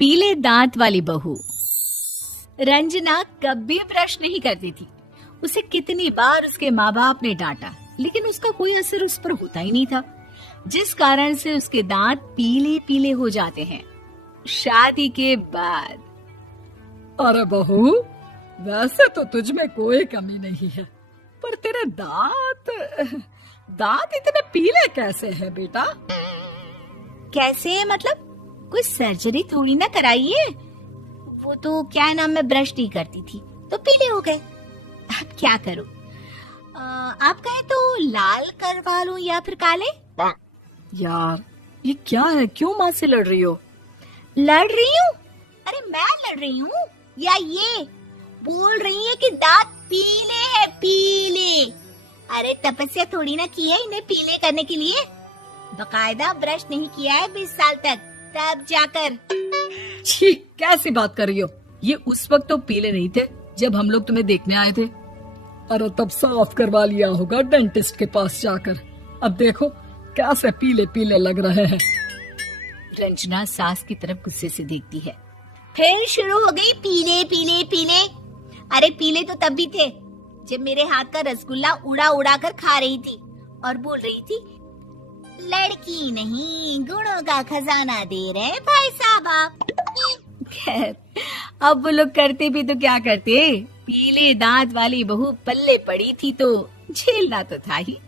पीले दांत वाली बहू। रंजना कभी ब्रश नहीं करती थी। उसे कितनी बार उसके माँ बाप ने डांटा, लेकिन उसका कोई असर उस पर होता ही नहीं था, जिस कारण से उसके दांत पीले पीले हो जाते हैं। शादी के बाद। अरे बहू, वैसे तो तुझ में कोई कमी नहीं है, पर तेरे दांत इतने पीले कैसे हैं बेटा? कैसे मतलब? कोई सर्जरी थोड़ी ना कराइए। वो तो क्या नाम, मैं ब्रश नहीं करती थी तो पीले हो गए। अब क्या करूं? आप कहें तो लाल करवा लूं या फिर काले? यार ये क्या है, क्यों माँ से लड़ रही हो? लड़ रही हूँ? अरे मैं लड़ रही हूँ या ये बोल रही है कि दांत पीले हैं, पीले। अरे तपस्या थोड़ी ना की है इन्हें पीले करने के लिए। बकायदा ब्रश नहीं किया है 20 साल तक, तब जाकर। छी, कैसी बात कर रही हो? ये उस वक्त तो पीले नहीं थे जब हम लोग तुम्हें देखने आए थे। अरे तब साफ करवा लिया होगा डेंटिस्ट के पास जाकर। अब देखो कैसे पीले पीले लग रहे हैं। रंजना सास की तरफ गुस्से से देखती है। फिर शुरू हो गई पीले पीले पीले। अरे पीले तो तब भी थे जब मेरे हाथ का रसगुल्ला उड़ा उड़ा कर खा रही थी और बोल रही थी, लड़की नहीं गुणों का खजाना दे रहे भाई साहब आप। खैर, अब वो लोग करते भी तो क्या करते, पीले दांत वाली बहू पल्ले पड़ी थी तो झेलना तो था ही।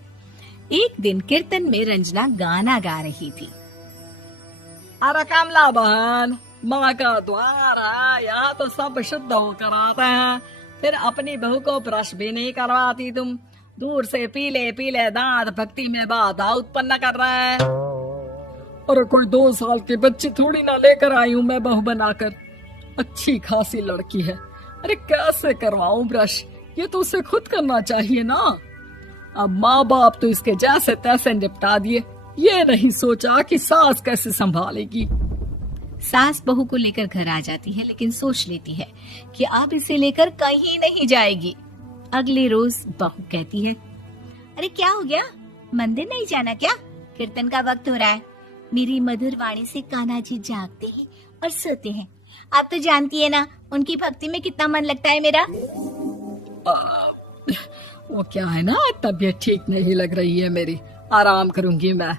एक दिन कीर्तन में रंजना गाना गा रही थी। अरे कमला बहन, माँ का द्वार है, यहाँ तो सब शुद्ध होकर आते हैं, फिर अपनी बहू को ब्रश भी नहीं करवाती तुम। दूर से पीले पीले दांत भक्ति में बाधा उत्पन्न कर रहे हैं। अरे कोई 2 साल के बच्चे थोड़ी ना लेकर आई हूँ मैं बहू बनाकर। अच्छी खासी लड़की है, अरे कैसे करवाऊं ब्रश? ये तो उसे खुद करना चाहिए ना। अब माँ बाप तो इसके जैसे तैसे निपटा दिए, ये नहीं सोचा कि सास कैसे संभालेगी। सास बहू को लेकर घर आ जाती है, लेकिन सोच लेती है कि अब इसे लेकर कहीं नहीं जाएगी। अगले रोज बहू कहती है, अरे क्या हो गया, मंदिर नहीं जाना क्या? कीर्तन का वक्त हो रहा है। मेरी मधुर वाणी से कान्हा जी जागते हैं और सोते हैं। आप तो जानती है ना उनकी भक्ति में कितना मन लगता है मेरा। वो क्या है ना, तबीयत ठीक नहीं लग रही है मेरी, आराम करूंगी मैं।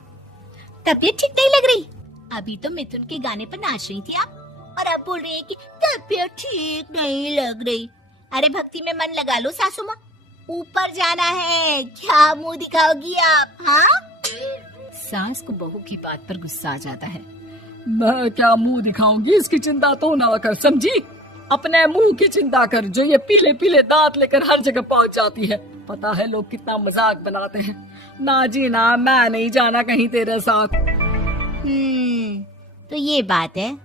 तबीयत ठीक नहीं लग रही? अभी तो मिथुन के गाने पर नाच रही थी आप, और अब बोल रही है कि तबीयत ठीक नहीं लग रही। अरे भक्ति में मन लगा लो सासू माँ, ऊपर जाना है, क्या मुंह दिखाओगी आप? हाँ? सास को बहू की बात पर गुस्सा आ जाता है। मैं क्या मुंह दिखाऊंगी, इसकी चिंता तो ना कर, समझी? अपने मुंह की चिंता कर, जो ये पीले पीले दांत लेकर हर जगह पहुंच जाती है। पता है लोग कितना मजाक बनाते हैं। ना जी ना, मैं नहीं जाना कहीं तेरे साथ। तो ये बात है।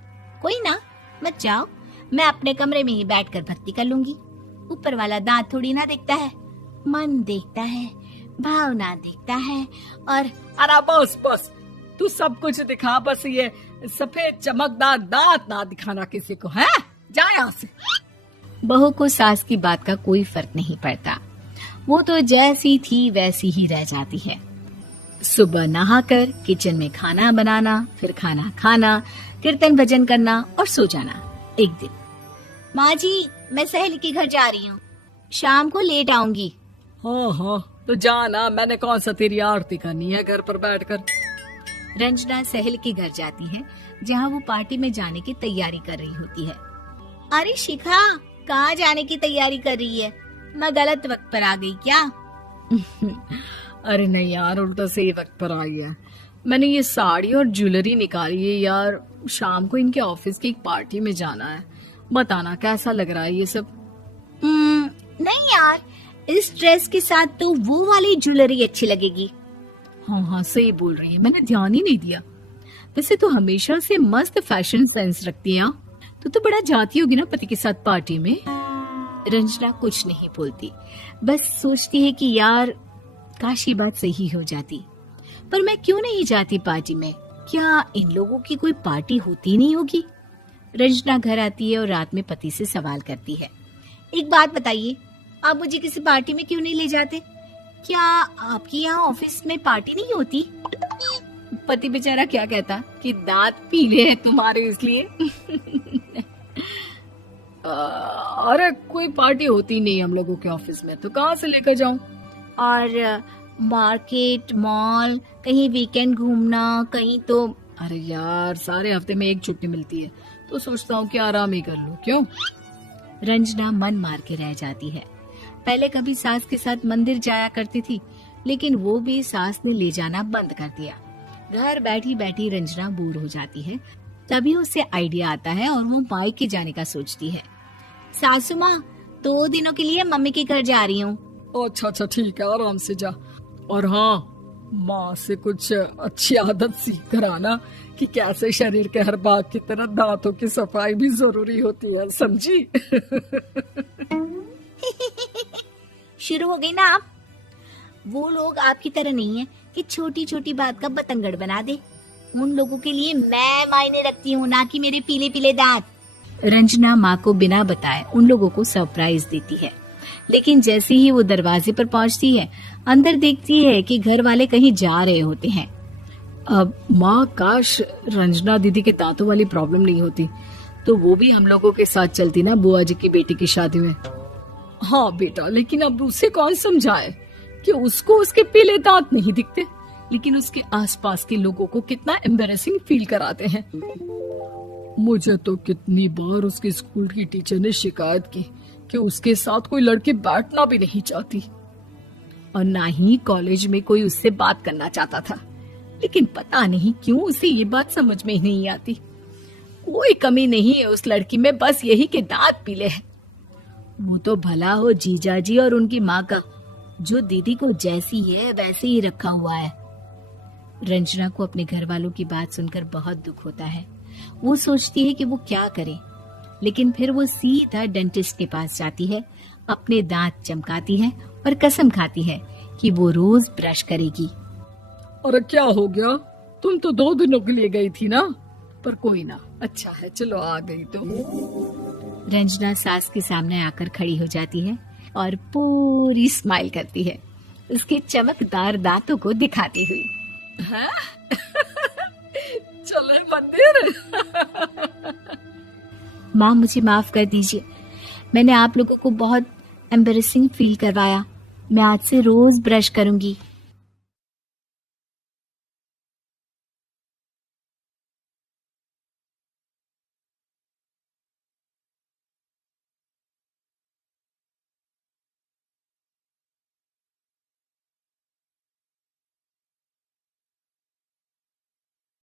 कोई ना, मत जाओ, मैं अपने कमरे में ही बैठकर भक्ति कर लूंगी। ऊपर वाला दांत थोड़ी ना देखता है, मन देखता है, भावना देखता है। और अरे बस बस, तू सब कुछ दिखा, बस ये सफेद चमकदार दांत ना दिखाना किसी को, है? जा यहाँ से। बहू को सास की बात का कोई फर्क नहीं पड़ता, वो तो जैसी थी वैसी ही रह जाती है। सुबह नहाकर किचन में खाना बनाना, फिर खाना खाना, कीर्तन भजन करना और सो जाना। एक दिन, माँ जी मैं सहेली के घर जा रही हूँ, शाम को लेट आऊंगी। हाँ हाँ तो जाना, मैंने कौन सा तेरी आरती करनी है घर पर बैठकर। रंजना सहेली के घर जाती है, जहाँ वो पार्टी में जाने की तैयारी कर रही होती है। अरे शिखा, कहाँ जाने की तैयारी कर रही है? मैं गलत वक्त पर आ गई क्या? अरे नहीं यार, उल्टा सही वक्त पर आई है। मैंने ये साड़ी और ज्वेलरी निकाली है यार, शाम को इनके ऑफिस की एक पार्टी में जाना है। बताना कैसा लग रहा है ये सब? नहीं यार, इस ड्रेस के साथ तो वो वाली ज्वेलरी अच्छी लगेगी। हाँ हाँ सही बोल रही है, मैंने ध्यान ही नहीं दिया। वैसे तो हमेशा से मस्त फैशन सेंस रखती है। तो बड़ा जाती होगी ना पति के साथ पार्टी में। रंजना कुछ नहीं बोलती, बस सोचती है कि यार काश ये बात सही हो जाती, पर मैं क्यों नहीं जाती पार्टी में? क्या इन लोगों की कोई पार्टी होती नहीं होगी? रंजना घर आती है और रात में पति से सवाल करती है, एक बात बताइए, आप मुझे किसी पार्टी में क्यों नहीं ले जाते? क्या आपके यहाँ ऑफिस में पार्टी नहीं होती? पति बेचारा क्या कहता कि दांत पीले हैं तुम्हारे इसलिए। अरे कोई पार्टी होती नहीं हम लोगों के ऑफिस में, तो कहाँ से लेकर जाऊं? और मार्केट, मॉल, कहीं वीकेंड घूमना, कहीं तो। अरे यार सारे हफ्ते में एक छुट्टी मिलती है, तो सोचता हूँ कि आराम ही कर लूं। क्यों? रंजना मन मार के रह जाती है। पहले कभी सास के साथ मंदिर जाया करती थी, लेकिन वो भी सास ने ले जाना बंद कर दिया। घर बैठी बैठी रंजना बोर हो जाती है। तभी उसे आइडिया आता है और वो मायके जाने का सोचती है। सासू माँ, 2 दिनों के लिए मम्मी के घर जा रही हूँ। अच्छा अच्छा ठीक है, आराम से जा। और हाँ, माँ से कुछ अच्छी आदत सीख कर आना कि कैसे शरीर के हर भाग की तरह दांतों की सफाई भी जरूरी होती है, समझी? शुरू हो गई ना आप। वो लोग आपकी तरह नहीं है कि छोटी छोटी बात का बतंगड़ बना दे। उन लोगों के लिए मैं मायने रखती हूँ, ना कि मेरे पीले पीले दांत। रंजना माँ को बिना बताए उन लोगों को सरप्राइज देती है, लेकिन जैसे ही वो दरवाजे पर पहुंचती है, अंदर देखती है कि घर वाले कहीं जा रहे होते हैं। अब माँ, काश रंजना दीदी के दांतों वाली प्रॉब्लम नहीं होती, तो वो भी हम लोगों के साथ चलती ना बुआ जी की बेटी की शादी में। हाँ बेटा, लेकिन अब उसे कौन समझाए कि उसको उसके पीले दांत नहीं दिखते, लेकिन उसके आसपास के लोगों को कितना एम्बैरेसिंग फील कराते हैं। मुझे तो कितनी बार उसके स्कूल की टीचर ने शिकायत की कि उसके साथ कोई लड़की बैठना भी नहीं चाहती, और ना ही कॉलेज में कोई उससे बात करना चाहता था। लेकिन पता नहीं क्यों उसे ये बात समझ में ही नहीं आती। कोई कमी नहीं है उस लड़की में, बस यही कि दांत पीले हैं। वो तो भला हो जीजा जी और उनकी माँ का, जो दीदी को जैसी है वैसे ही रखा हुआ है। रंजना को अपने घर वालों की बात सुनकर बहुत दुख होता है। वो सोचती है कि वो क्या करे, लेकिन फिर वो सीधा डेंटिस्ट के पास जाती है, अपने दांत चमकाती है और कसम खाती है कि वो रोज ब्रश करेगी। अरे क्या हो गया? तुम तो 2 दिनों के लिए गई थी ना। पर कोई ना, अच्छा है, चलो आ गई तो। रंजना सास के सामने आकर खड़ी हो जाती है और पूरी स्माइल करती है, उसके चमकदार दांतों को दिखाती हुई। हैं? चले मंदिर? माँ, मुझे माफ कर दीजिए, मैंने आप लोगों को बहुत एम्बैरेसिंग फील करवाया। मैं आज से रोज ब्रश करूंगी।